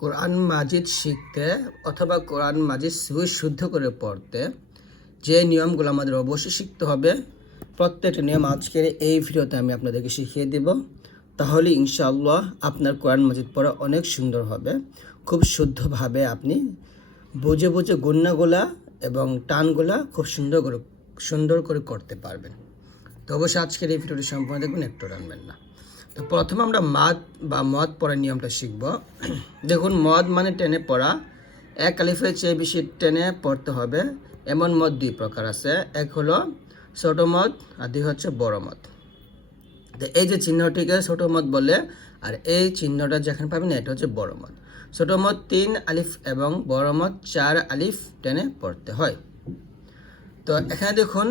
কোরআন মাজিদ শিখতে অথবা কোরআন মাজিদ সুই শুদ্ধ করে পড়তে যে নিয়মগুলো আমাদের অবশ্যই শিখতে হবে। প্রত্যেকটা নিয়ম আজকের এই ভিডিওতে আমি আপনাদেরকে শিখিয়ে দেব। তাহলে ইনশাআল্লাহ আপনার কোরআন মাজিদ পড়া অনেক সুন্দর হবে। খুব শুদ্ধভাবে আপনি বুঝে বুঝে গুন্নাগুলা এবং টানগুলা খুব সুন্দর করে সুন্দর করে করতে পারবেন। তো অবশ্যই আজকের এই ভিডিওটি সম্পূর্ণ দেখবেন একটু রানবেন না। তো প্রথমে আমরা মাদ বা মদ পড়ার নিয়মটা শিখব। দেখুন, মদ মানে টেনে পড়া। এক আলিফের চেয়ে বেশি টেনে পড়তে হবে। এমন মদ দুই প্রকার আছে। এক হলো ছোট মদ আর দুই হচ্ছে বড় মদ। তো এই যে চিহ্নটিকে ছোট মদ বলে, আর এই চিহ্নটা যেখানে পাবেন এটা হচ্ছে বড় মদ। ছোট মদ তিন আলিফ এবং বড় মদ চার আলিফ টেনে পড়তে হয়। তো এখানে দেখুন,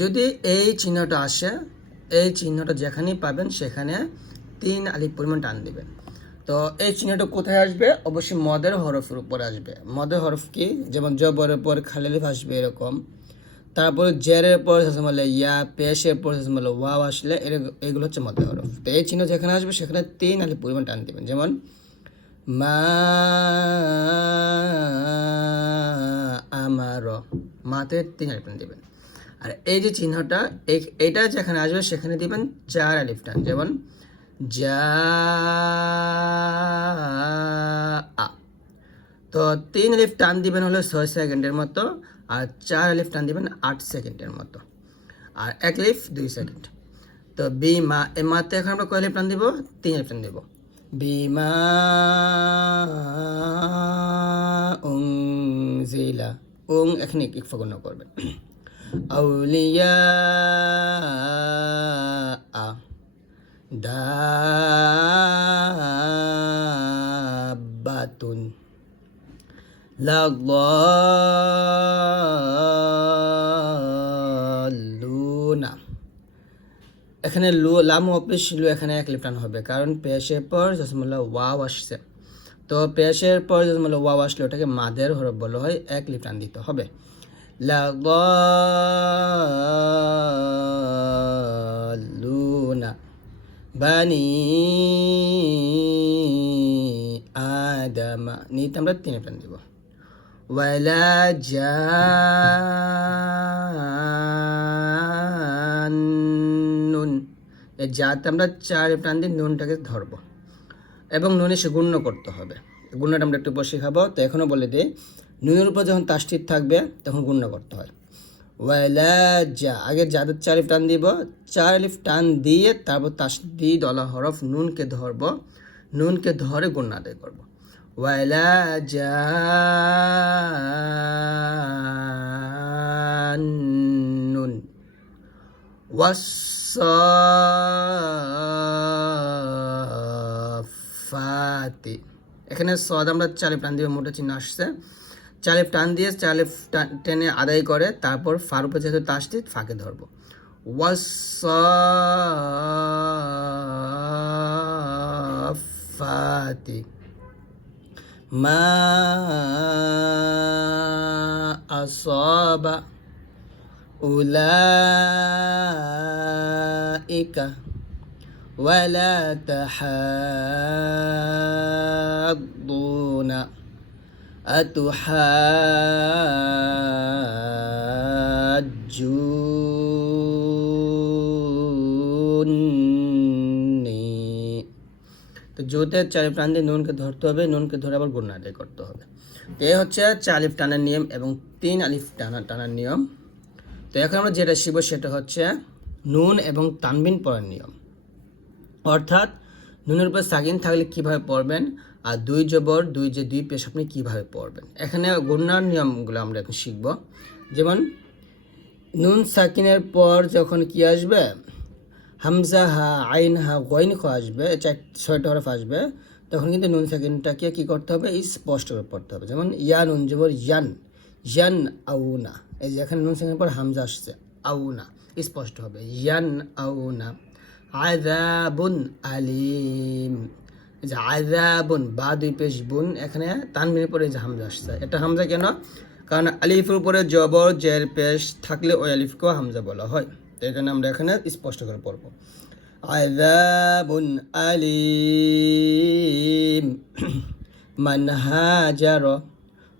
যদি এই চিহ্নটা আসে এই চিহ্নটা যেখানেই পাবেন, সেখানে তিন আলিফ পরিমাণ টান দিবেন। তো এই চিহ্নটা কোথায় আসবে? অবশ্যই মদের হরফের উপর আসবে। মদের হরফ কি? যেমন জবরের পর খালিলিফ আসবে এরকম। তারপরে জেরের পর মানে ইয়া, পেশের পর মানে ওয়াও আসলে এগুলো হচ্ছে মদের হরফ। তো এই চিহ্ন যেখানে আসবে, সেখানে তিন আলিফ পরিমাণ টান দিবেন। যেমন, মা আমার, মাতে তিন আলিফ টান দিবেন। আর এই যে চিহ্নটা, এই- এইটা যেখানে আসবে সেখানে দিবেন চার আলিফ টান। যেমন, যা তো তিন আলিফ টান দিবেন হলো ছয় সেকেন্ডের মতো, আর চার আলিফ টান দিবেন আট সেকেন্ডের মতো। আর এক লিফ দুই সেকেন্ড। তো বি মা, এ মাতে এখন আমরা কয় লিফ টান দিব? তিন লিফ টান দিব। বিমা উং জিলা উং, এখানে গণ্য করবেন। আউলিয়া আ দাবাতুন লাগুনা এখানে লু, লাম অফিস, লু এখানে এক লিফটান হবে। কারণ পেশের পর জসমুল্লাহ ওয়াও আসছে। তো পেশের পর জসমুল্লাহ ওয়াও আসলে ওটাকে মাদের হরফ বলা হয়, এক লিফটান দিতে হবে। লাগুনা বানি আদামা, নিতে আমরা তিন লিফটান দিব জান্নুন এই যাতে আমরা চার টান দিয়ে নুনটাকে ধরবো। এবং নুনে সে গুণ্য করতে হবে। গুণ্যটা আমরা একটু পর শেখাবো তো এখনও বলে দিই নুনের উপর যখন তাস্তির থাকবে, তখন গুণ্য করতে হয়। ওয়ালা যা আগে যাদের চার লিফ টান দিব। চার লিফ টান দিয়ে তারপর তাস্তি দলা হরফ নুনকে ধরবো। নুনকে ধরে গুণ্য আদায় করব। ওয়ালা জান্নুন ওয়াসাফাতি এখানে সদ আমরা চালিফ টান দিয়ে মোটা চিহ্ন আসছে। চালিফ টান দিয়ে চালিফ টান- টেনে আদায় করে তারপর ফার উপর যেহেতু তাসটি ফাঁকে ধরবো ওয়াসাফাতি মা আসাবা أولئك ولا تحاضون আতুহাজুনি তো জোতে চালিফ টান দিয়ে নুনকে ধরতে হবে, নুনকে ধরে আবার গুণনা আদায় করতে হবে। তো এ হচ্ছে চারিফ টানার নিয়ম এবং তিন আলিফ টানা টানার নিয়ম। তো এখন আমরা যেটা শিখব সেটা হচ্ছে নুন এবং তানবিন পড়ার নিয়ম। অর্থাৎ নুনের উপর সাকিন থাকলে কীভাবে পড়বেন? আর দুই জবর দুই যে দুই পেশ আপনি কীভাবে পড়বেন? এখানে গুণার নিয়মগুলো আমরা এখন শিখব। যেমন, নুন সাকিনের পর যখন কি আসবে? হামজা হা, আইন হা, গইন খ আসবে ছয়টা হরফ আসবে, তখন কিন্তু নুন সাকিনটাকে কী করতে হবে? স্পষ্ট করে পড়তে হবে। যেমন, ইয়া নুন জবর ইয়ান ইয়ান আউনা। এই যে এখানে নুন সাকিনের পর হামজা আসছে, আউনা, স্পষ্ট হবে। ইয়ান আউনা, আযাবুন আলিম। যে আযাবুন বা দুই পেশ বুন, এখানে তানবিনের পরে যে হামজা আসছে। এটা হামজা কেন? কারণ আলিফের উপরে জবর, জের, পেশ থাকলে ওই আলিফকেও হামজা বলা হয়। তো জন্য আমরা এখানে স্পষ্ট করে পড়ব। আযাবুন আলিম, মান হাজার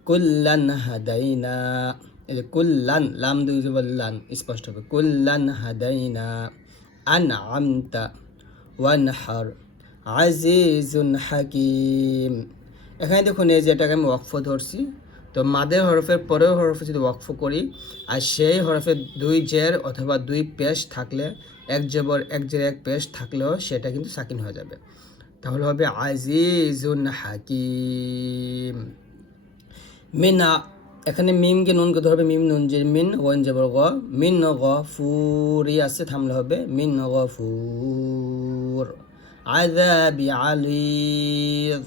কুল্লান হাদাইনা। এই যে কুল্লান, লাম দুই লান, স্পষ্ট হবে। কুল্লান হাদাইনা আন আমতা ওয়ানহার। আজিজুন হাকিম। এখানে দেখুন, এই যেটাকে আমি ওয়াকফ ধরছি। তো মাদের হরফের পরেও হরফে যদি ওয়াকফ করি, আর সেই হরফে দুই জের অথবা দুই পেশ থাকলে, এক জবর, এক জের, এক পেশ থাকলেও সেটা কিন্তু সাকিন হয়ে যাবে। তাহলে হবে আজিজুন হাকিম। মিনা, এখানে মিমকে নুনকে ধরবে, মিম, নুন যে মিন ওয়ান জবর, গ। মিন, গ ফুরি আছে, থামলে হবে, মিন, গ ফুর আযাবি আলিদ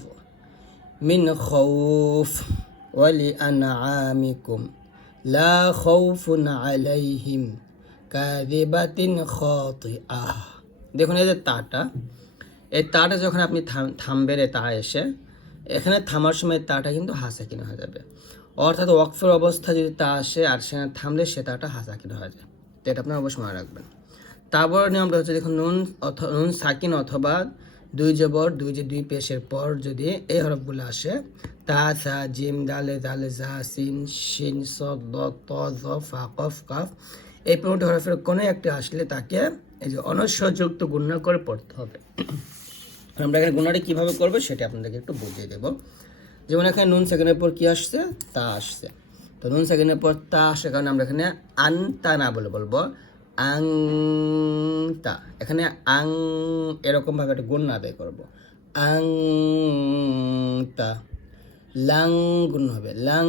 من خوف ولأنعامكم لا خوف عليهم كاذبة خاطئة দেখুন এই যে তাটা এই তাটা যখন আপনি থাম- থামবেন এই তা এসে এখানে থামার সময় তাটা কিন্তু হাসা কিনা হয়ে যাবে অর্থাৎ ওয়াকফের অবস্থা যদি তা আসে আর সেখানে থামলে সে তাটা হাসা কিনা হয়ে যায় তো এটা আপনার অবশ্যই মনে রাখবেন তারপর নিয়মটা হচ্ছে দেখুন, নুন নুন সাকিন অথবা দুই জবর, দুই যে দুই পেশের পর যদি এই হরফগুলো আসে, তা, সা, জিম, দালে দালে, জা, সিন, শিন স দ ত, জ, ফা, কফ, কাফ, এই পনেরোটি হরফের কোনো একটি আসলে তাকে এই যে অনস্বযুক্ত গুণনা করে পড়তে হবে। আমরা এখানে গুণাটা কীভাবে করব সেটা আপনাদেরকে একটু বুঝিয়ে দেবো। যেমন এখানে নুন সেকেন্ডের পর কী আসছে? তা আসছে। তো নুন সেকেন্ডের পর তা আসে কারণে আমরা এখানে আনতা না বলে বলব। আং তা। এখানে আং এরকমভাবে একটা গুণ আদায় করব। আং তা। লাং গুণ হবে। লাং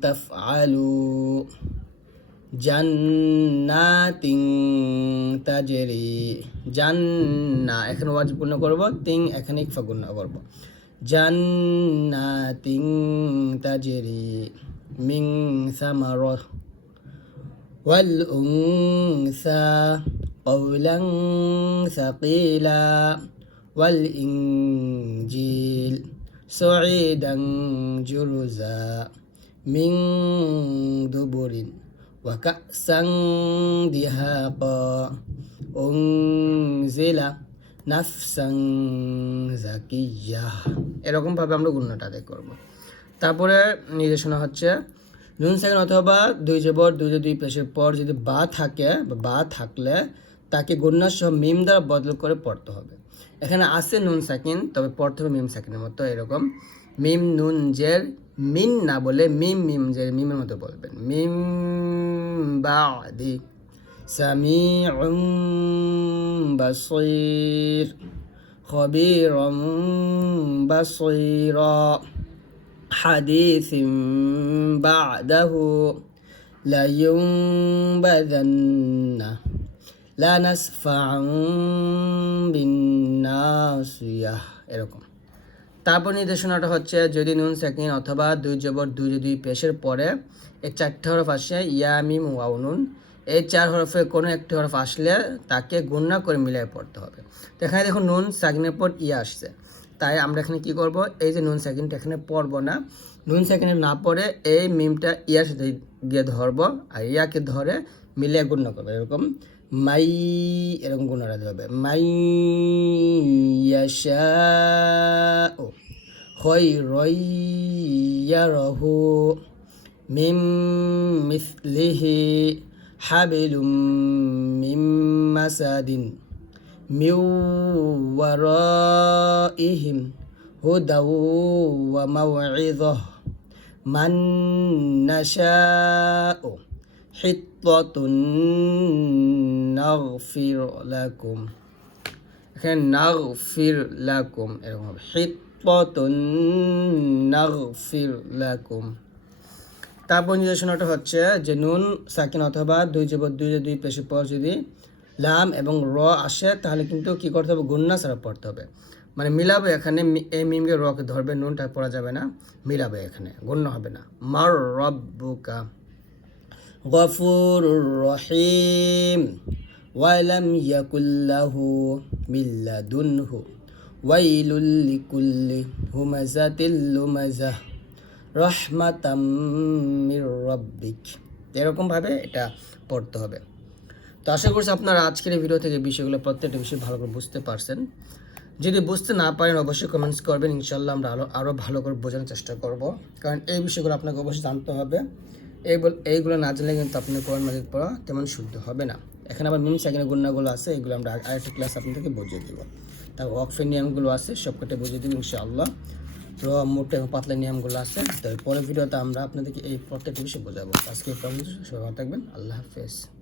তাফ আলু জান্নাতিং তাজেরি। জান্না, এখানে ওয়াজ পূর্ণ করব। তিং এখানে ইকফা গুণ করব। জান্নাতিং তাজেরি মিং সামার والأنثى قولا ثقيلا والإنجيل سعيدا جرزا من دبر وكأسا دهاقا أنزل নাফসাং জাকিয়া এরকমভাবে আমরা গুণটা আদায় করব তারপরে নির্দেশনা হচ্ছে নুন সাকিন অথবা দুই জবর দুই দুই পেশের পর যদি বা থাকে, বা থাকলে তাকে গুন্নার সহ মিম দ্বারা বদল করে পড়তে হবে। এখানে আছে নুন সাকিন তবে পড়তে হবে মিম সাকিনের মতো এরকম। মিম নুন জের মিন না বলে মিম মিম জের মিমের মতো বলবেন। মিম বা দি সামি বাসির খবির বাসিরা। حديث بعده لينبذن لا نسفعا بالناصية এরকম তারপর নির্দেশনাটা হচ্ছে যদি নুন সেকিন অথবা দুই জবর দুই দুই পেশের পরে এই চারটে হরফ আসে ইয়ামিম ওয়াও নুন এই চার হরফের কোনো একটি হরফ আসলে তাকে গুণনা করে মিলিয়ে পড়তে হবে তো এখানে দেখুন নুন সাকিনের পর ইয়া আসছে তাই আমরা এখানে কি করব? এই যে নুন সেকেন্ডটা এখানে পড়ব না। নুন সেকেন্ডে না পড়ে এই মিমটা ইয়ার সাথে গিয়ে ধরবো আর ইয়াকে ধরে মিলে গুণ করব। এরকম মাই, এরকম গুণ রাখতে হবে মাই ও। হয় রহু। মিম মিসলিহি হাবিলুম মিম মাসাদিন। من ورائهم هدى وموعظة من نشاء حطة نغفر لكم এখানে নাগফির লাকুম এরকম হবে হিত্ততুন নাগফির লাকুম তারপর নির্দেশনাটা হচ্ছে যে নুন সাকিন অথবা দুই জবর দুই দুই পেশি পর যদি লাম এবং র আসে, তাহলে কিন্তু কি করতে হবে? গুন্না ছাড়া পড়তে হবে। মানে মিলাবে এখানে এই মিমকে রকে ধরবে, নুনটা পড়া যাবে না, মিলাবে এখানে গুণ্য হবে না। মার রব্বুকা গফুর রহিম ওয়ালাম ইয়াকুল্লাহু মিল্লাদুনহু, ওয়াইলুল লিকুল্লি হুমাজাতিল লুমাজাহ রহমাতাম মির রব্বিক। এরকমভাবে এটা পড়তে হবে। তো আশা করছি আপনারা আজকের এই ভিডিও থেকে বিষয়গুলো প্রত্যেকটা বিষয় ভালো করে বুঝতে পারছেন। যদি বুঝতে না পারেন, অবশ্যই কমেন্টস করবেন। ইনশাল্লাহ আমরা আরও আরও ভালো করে বোঝানোর চেষ্টা করব। কারণ এই বিষয়গুলো আপনাকে অবশ্যই জানতে হবে। এইগুলো এইগুলো না জানলে কিন্তু আপনি কোরআন মাজিদ পড়া তেমন শুদ্ধ হবে না। এখানে আবার মিম সেকেন্ডের গুণাগুলো আছে, এগুলো আমরা আর- আরেকটা ক্লাস আপনাদেরকে বুঝিয়ে দেবো। তার ওয়াকফের নিয়মগুলো আছে, সবকটা বুঝিয়ে দেবো ইনশাআল্লাহ। তো মোটা এবং পাতলা নিয়মগুলো আছে। তো পরের ভিডিওতে আমরা আপনাদেরকে এই প্রত্যেকটা বিষয় বোঝাবো। আজকে সবাই ভালো থাকবেন। আল্লাহ হাফেজ।